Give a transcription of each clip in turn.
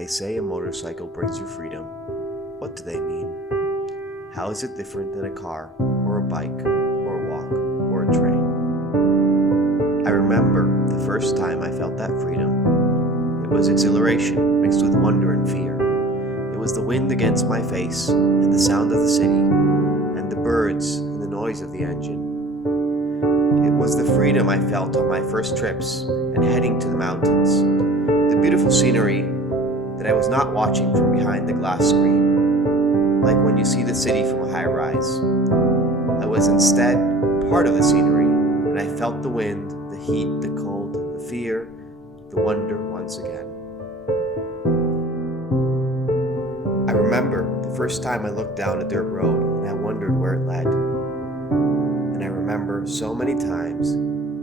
they say a motorcycle brings you freedom, what do they mean? How is it different than a car, or a bike, or a walk, or a train? I remember the first time I felt that freedom. It was exhilaration mixed with wonder and fear. It was the wind against my face, and the sound of the city, and the birds, and the noise of the engine. It was the freedom I felt on my first trips and heading to the mountains. The beautiful scenery that I was not watching from behind the glass screen, like when you see the city from a high rise. I was instead part of the scenery, and I felt the wind, the heat, the cold, the fear, the wonder once again. I remember the first time I looked down a dirt road and I wondered where it led. And I remember so many times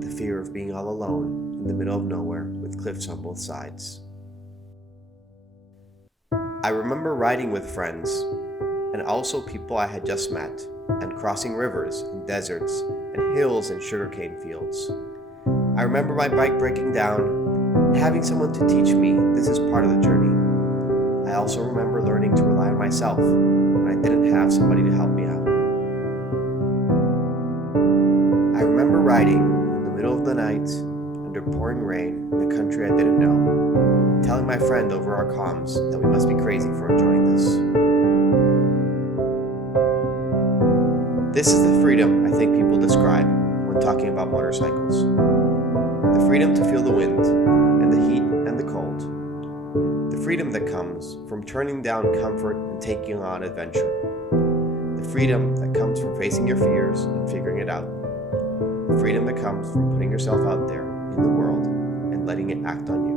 the fear of being all alone in the middle of nowhere with cliffs on both sides. I remember riding with friends, and also people I had just met, and crossing rivers and deserts and hills and sugarcane fields. I remember my bike breaking down and having someone to teach me this is part of the journey. I also remember learning to rely on myself when I didn't have somebody to help me out. I remember riding in the middle of the night under pouring rain in a country I didn't know, and telling my friend over our comms that we must be crazy for enjoying this. This is the freedom I think people describe when talking about motorcycles. The freedom to feel the wind and the heat and the cold. The freedom that comes from turning down comfort and taking on adventure. The freedom that comes from facing your fears and figuring it out. The freedom that comes from putting yourself out there in the world and letting it act on you.